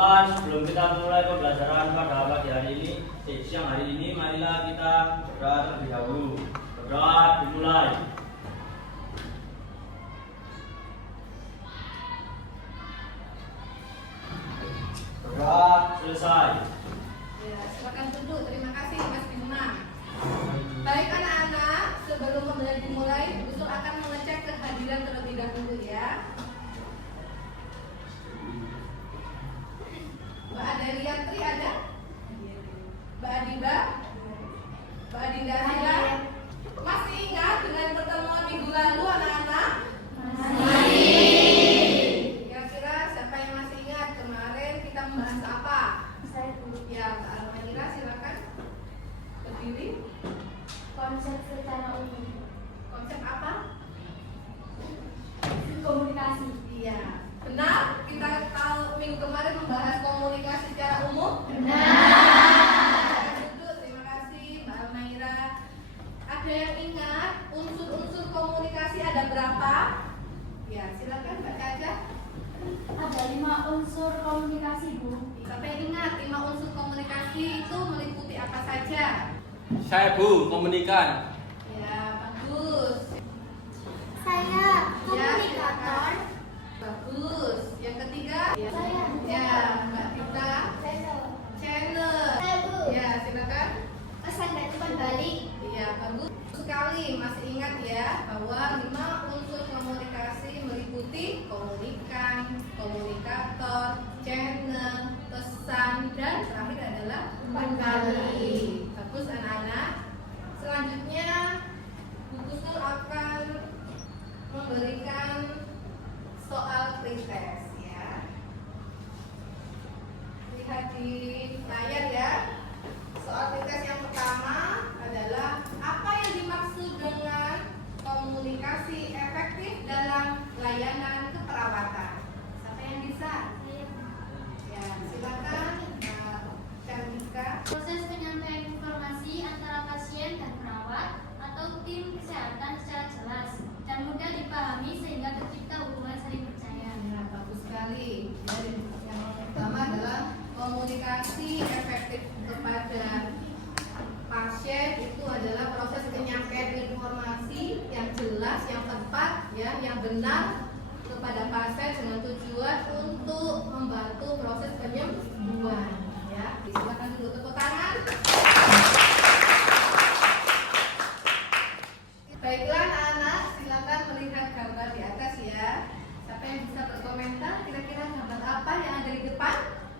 teman-teman, sebelum kita mulai pembelajaran pada pagi hari ini, siang hari ini, marilah kita berdoa terlebih dahulu. Berdoa dimulai. Berdoa selesai. Ya, silakan duduk. Terima kasih Mas Bima. Baik anak-anak, sebelum pembelajaran dimulai, Gustur akan mengecek kehadiran terlebih dahulu ya. Mbak Adeliantri ada? Mbak Adiba? Mbak Adinda Sila? Masih ingat dengan pertemuan minggu lalu anak-anak? Masih. Kira-kira siapa yang masih ingat kemarin kita membahas apa? Saya Bu. Ya, Mbak Almanira silakan berdiri. Konsep secara umum. Konsep apa? Komunikasi. Iya. Benar? Kita tahu minggu kemarin membahas komunikasi secara umum? Benar. Duduk, terima kasih Mbak Almaira. Ada yang ingat unsur-unsur komunikasi ada berapa? Ya, silakan Mbak Caca. Ada 5 unsur komunikasi, Bu. Sampai ingat 5 unsur komunikasi itu meliputi apa saja? Saya Bu, komunikan. Ya, bagus. Saya komunikator. Bagus. Yang ketiga? Saya Ya, Mbak Tita. Channel. Saya Bu. Ya, silakan. Pesan dan umpan balik. Iya, bagus sekali. Masih ingat ya bahwa 5 unsur komunikasi meliputi komunikan, komunikator, channel, pesan, dan terakhir adalah umpan balik. Bagus anak-anak. Selanjutnya Bu Gustur akan memberikan soal pretest ya. Lihat di layar ya. Soal pretest yang pertama adalah apa yang dimaksud dengan komunikasi efektif dalam layanan keperawatan. Siapa yang bisa? Ya, silakan Candika. Proses penyampaian informasi antara pasien dan perawat atau tim kesehatan secara jelas dan mudah dipahami sehingga tercipta hubungan saling percaya. Ya, bagus sekali. Ya, yang pertama adalah komunikasi efektif kepada pasien itu adalah proses penyampaian informasi yang jelas, yang tepat, ya, yang benar kepada pasien dengan tujuan untuk membantu proses penyembuhan. Ya, silakan dulu tepuk tangan. Baiklah anak-anak, silakan melihat gambar di atas ya. Siapa yang bisa berkomentar kira-kira gambar apa yang ada di depan?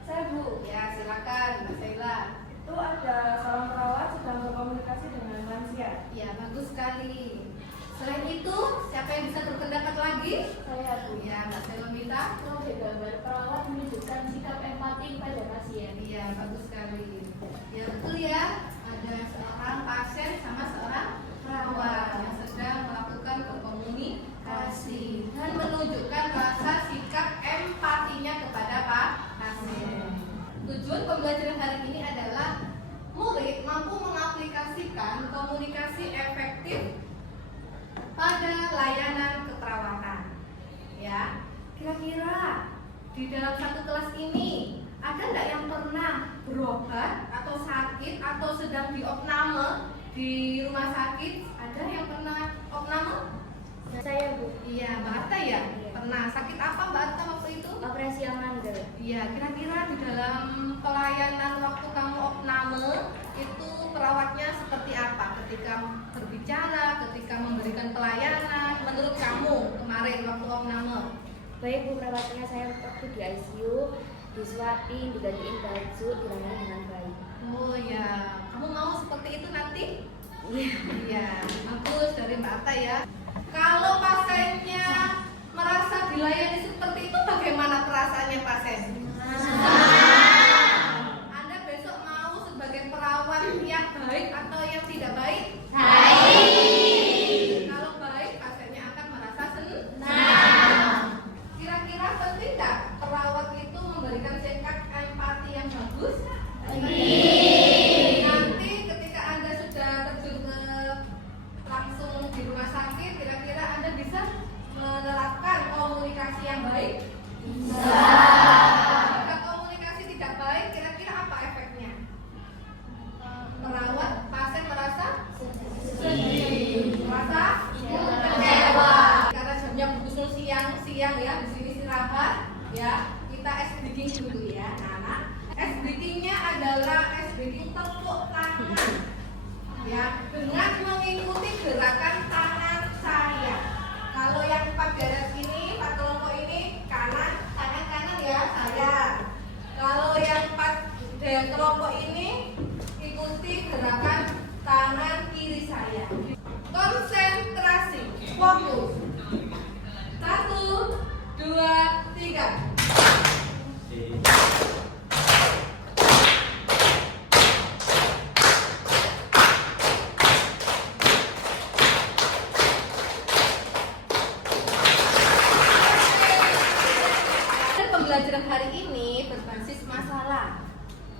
Saya Bu, Ya, silakan Mbak Sheila. itu ada seorang perawat sedang berkomunikasi dengan lansia. Ya, bagus sekali. Selain itu, siapa yang bisa berpendapat lagi? Saya Bu. Ya, Mbak Sheila minta. Di gambar perawat menunjukkan sikap empati pada pasien. Iya, bagus sekali. Ya, betul ya. Ada seorang pasien sama seorang perawat yang sedang melakukan berkomunikasi dan menunjukkan rasa sikap empatinya kepada pasien. Tujuan pembelajaran hari ini adalah murid mampu mengaplikasikan komunikasi efektif pada layanan keperawatan. Ya, kira-kira di dalam satu kelas ini ada nggak yang pernah berobat atau sakit atau sedang diopname di rumah sakit? Ada yang pernah opname? Saya Bu. Iya, Mbak Atta ya? Pernah. Sakit apa Mbak Atta waktu itu? Operasi amandel. Iya, kira-kira di dalam pelayanan waktu kamu opname itu perawatnya seperti apa ketika berbicara, ketika memberikan pelayanan menurut kamu kemarin waktu opname? Baik Bu, perawatannya saya waktu di ICU, disuapin, digantiin baju, dilayani dengan baik. Oh ya, kamu mau seperti itu nanti? Iya. Iya, bagus dari Mbak Atta ya. Kalau pasiennya merasa dilayani seperti itu, bagaimana perasaannya pasien? Anda besok mau sebagai perawat yang baik atau yang tidak baik? Baik. Kalau baik, pasiennya akan merasa senang. Nah. Kira-kira penting nggak perawat itu memberikan sikap empati yang bagus? Nanti ketika Anda sudah terjun ke langsung di rumah sakit, Fokus. 1, 2, 3. Pembelajaran hari ini berbasis masalah.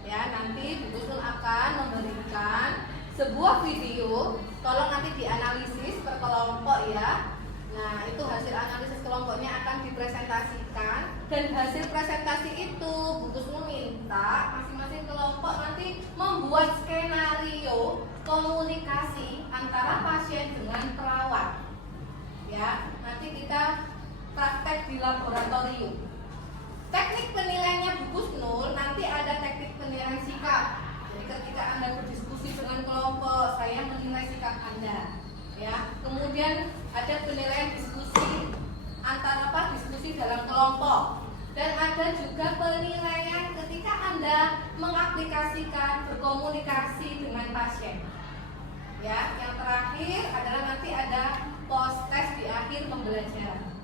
Ya, nanti Bu Gusnul akan memberikan sebuah video, tolong nanti dianalisis per kelompok ya. Nah, itu hasil analisis kelompoknya akan dipresentasikan, dan hasil presentasi itu Bu Gusnul minta masing-masing kelompok nanti membuat skenario komunikasi antara pasien dengan perawat. Ya, nanti kita praktek di laboratorium. Teknik penilaiannya Bu Gusnul, nanti ada teknik penilaian sikap. Jadi ketika Anda berdiskusi dengan kelompok, saya menilai sikap Anda. Ya. Kemudian ada penilaian diskusi diskusi dalam kelompok. Dan ada juga penilaian ketika Anda mengaplikasikan berkomunikasi dengan pasien. Ya, yang terakhir adalah nanti ada post test di akhir pembelajaran.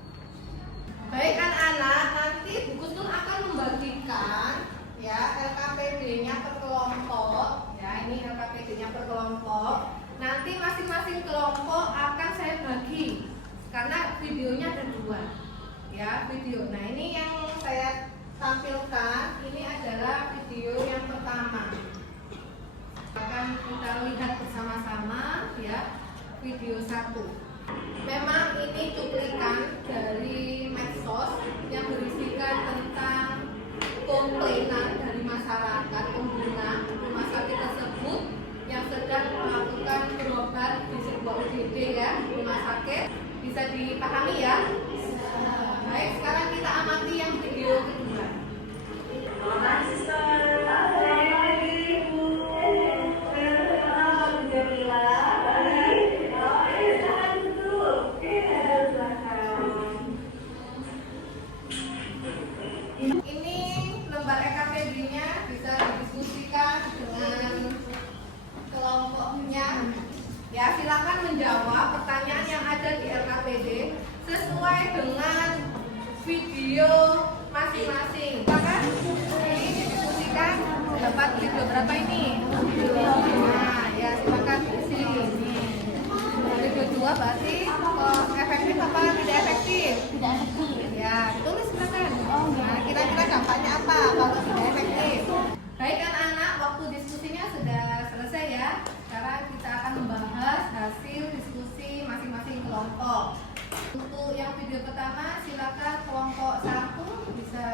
Baik anak-anak, nanti Bu Gusnul akan membagikan ya LKPD-nya per kelompok. Ya, ini LKPD-nya per kelompok. Nanti masing-masing kelompok akan saya bagi karena videonya ada 2. Ya, video. Nah, ini yang saya tampilkan ini adalah video yang pertama. Akan kita lihat bersama-sama ya video 1. Memang ini cuplikan dari medsos yang berisikan tentang komplainan dari masyarakat pengguna rumah sakit tersebut yang sedang melakukan berobat di sebuah UGD ya, rumah sakit. Bisa dipahami ya? Baik, sekarang kita amati yang video kedua. Ini lembar EKPD-nya bisa didiskusikan dengan kelompoknya. Ya, silakan menjawab pertanyaan yang ada di LKPD sesuai dengan video masing-masing. Silakan didiskusikan. Dapat video berapa ini? Nah, ya silakan isi. Video 2 berarti efektif apa tidak efektif? Tidak efektif. Ya, tulis silakan. Nah, kira-kira dampaknya apa kalau tidak efektif? Baik anak-anak, waktu diskusinya sudah selesai ya. Sekarang kita akan membahas hasil diskusi masing-masing kelompok. Untuk yang video pertama, silakan kelompok 1 bisa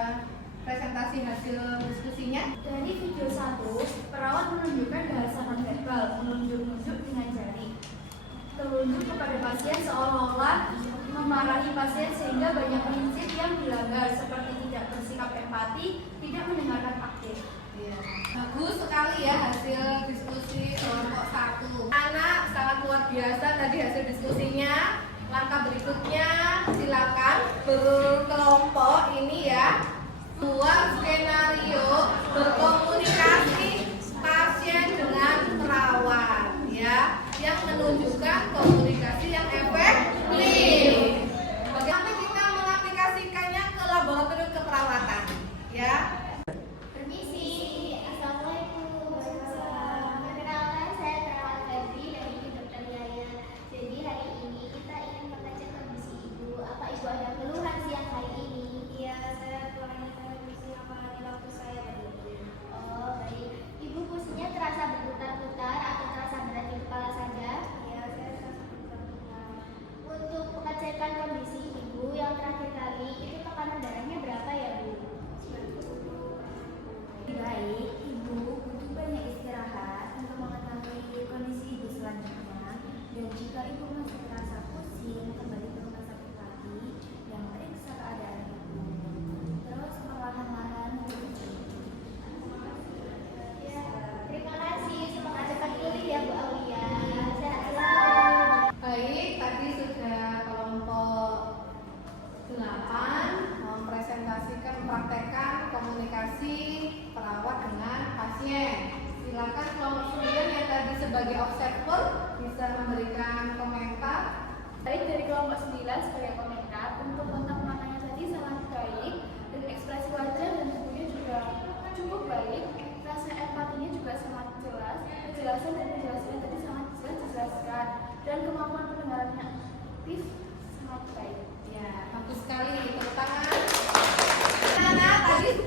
presentasi hasil diskusinya. Dari video 1, perawat menunjukkan bahasa nonverbal, menunjuk-nunjuk dengan jari. Telunjuk kepada pasien seolah-olah memarahi pasien sehingga banyak prinsip yang dilanggar seperti tidak bersikap empati, tidak mendengarkan aktif. Iya. Bagus sekali ya hasil diskusi kelompok 1. Anak sangat luar biasa tadi hasil diskusinya. Langkah berikutnya silakan berkelompok ini ya. Buat skenario berkomunikasi pasien dengan perawat ya, yang menunjukkan komunikasi yang efektif. Bagaimana kita mengaplikasikannya ke laboratorium keperawatan ya? Permisi, Assalamualaikum. Perkenalkan, saya perawat Febri dari Dr. Yaya. Jadi hari ini kita ingin mengecek kondisi ibu. Apa ibu ada keluhan siang hari ini? Iya, saya kurang kondisi apa di waktu saya tadi.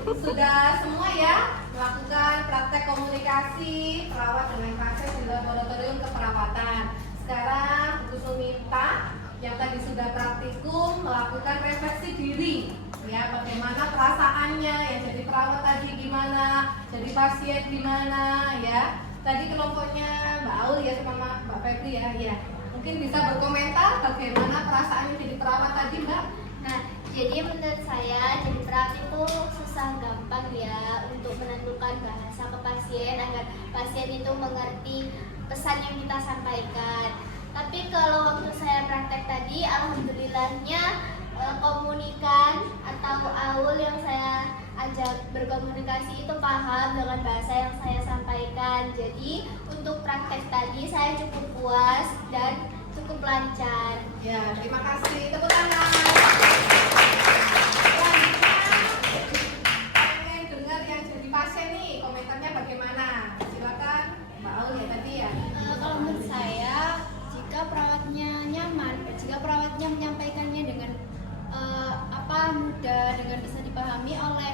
Sudah semua ya melakukan praktek komunikasi perawat dengan pasien di laboratorium keperawatan. Sekarang Bu minta yang tadi sudah praktikum melakukan refleksi diri. Ya, bagaimana perasaannya yang jadi perawat tadi gimana, jadi pasien gimana ya. Tadi kelompoknya Mbak Aul ya sama Mbak Febri ya. Ya. Mungkin bisa berkomentar bagaimana perasaannya jadi perawat tadi, Mbak. Nah, jadi menurut saya jadi perawat itu susah gampang ya untuk menentukan bahasa ke pasien agar pasien itu mengerti pesan yang kita sampaikan. Tapi kalau waktu saya praktek tadi, alhamdulillahnya komunikan atau Aul yang saya ajak berkomunikasi itu paham dengan bahasa yang saya sampaikan. Jadi untuk praktek tadi saya cukup puas dan cukup lancar. Ya, terima kasih. Tepuk tangan. Pengen dengar yang jadi pasien nih, komentarnya bagaimana? Silakan Mbak Aul ya tadi ya. Kalau menurut saya, jika perawatnya nyaman, jika perawatnya menyampaikannya dengan mudah, dengan bisa dipahami oleh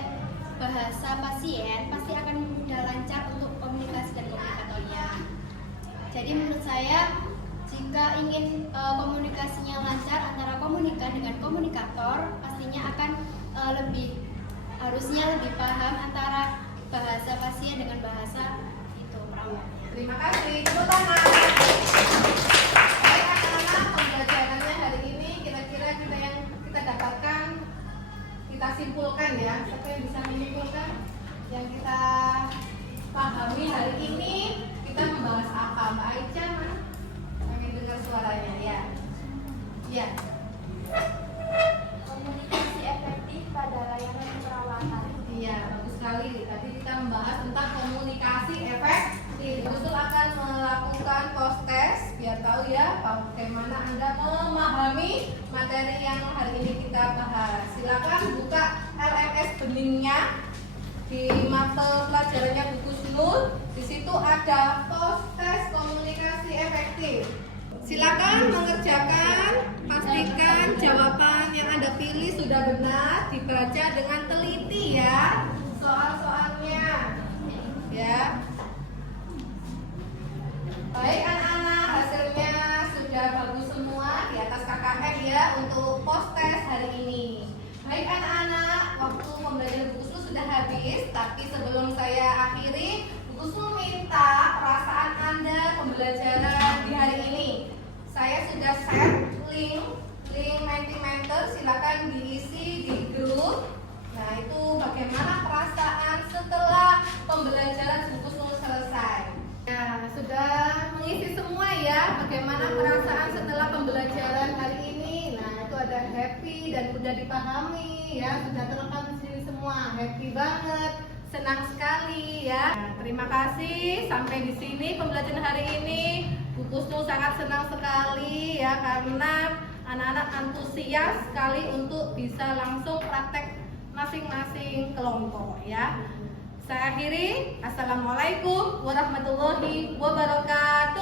bahasa pasien, pasti akan mudah lancar untuk komunikasi dan komunikatornya. Jadi menurut saya, jika ingin komunikasinya lancar antara komunikan dengan komunikator, pastinya akan harusnya lebih paham antara bahasa pasien dengan bahasa itu perawatnya. Terima kasih. Tepuk tangan. Baik anak-anak, pembelajarannya hari ini kira-kira yang kita dapatkan, kita simpulkan ya. Siapa yang bisa menyimpulkan yang kita pahami hari ini? Kita membahas apa? Mbak Aicha mana? Pengen dengar suaranya ya. Ya. Komunikasi efektif pada layanan perawatan. Iya, bagus sekali. Tadi kita membahas tentang komunikasi efektif. Usul akan melakukan post test biar tahu ya bagaimana Anda memahami materi yang hari ini kita bahas. Silakan buka LMS beningnya di mata pelajarannya Bu Kusnul. Di situ ada post test komunikasi efektif. Silakan mengerjakan, pastikan jawaban yang Anda pilih sudah benar, dibaca dengan teliti ya soal-soalnya. Ya. Baik anak-anak, hasilnya sudah bagus semua di atas KKM ya untuk post test hari ini. Baik anak-anak, waktu pembelajaran Bu Kusnul sudah habis, tapi sebelum saya akhiri, Bu Kusnul minta perasaan Anda pembelajaran di hari ini. Saya sudah share link Mentimeter, silakan diisi di grup. Nah itu bagaimana perasaan setelah pembelajaran Bu Kusnul selesai. Ya, sudah mengisi semua ya bagaimana perasaan setelah pembelajaran hari ini. Nah, itu ada happy dan mudah dipahami ya, sudah terekam di sini semua. Happy banget, senang sekali ya. Nah, terima kasih sampai di sini pembelajaran hari ini. Bu Kusnul sangat senang sekali ya karena anak-anak antusias sekali untuk bisa langsung praktek masing-masing kelompok ya. Saya akhiri. Assalamualaikum warahmatullahi wabarakatuh.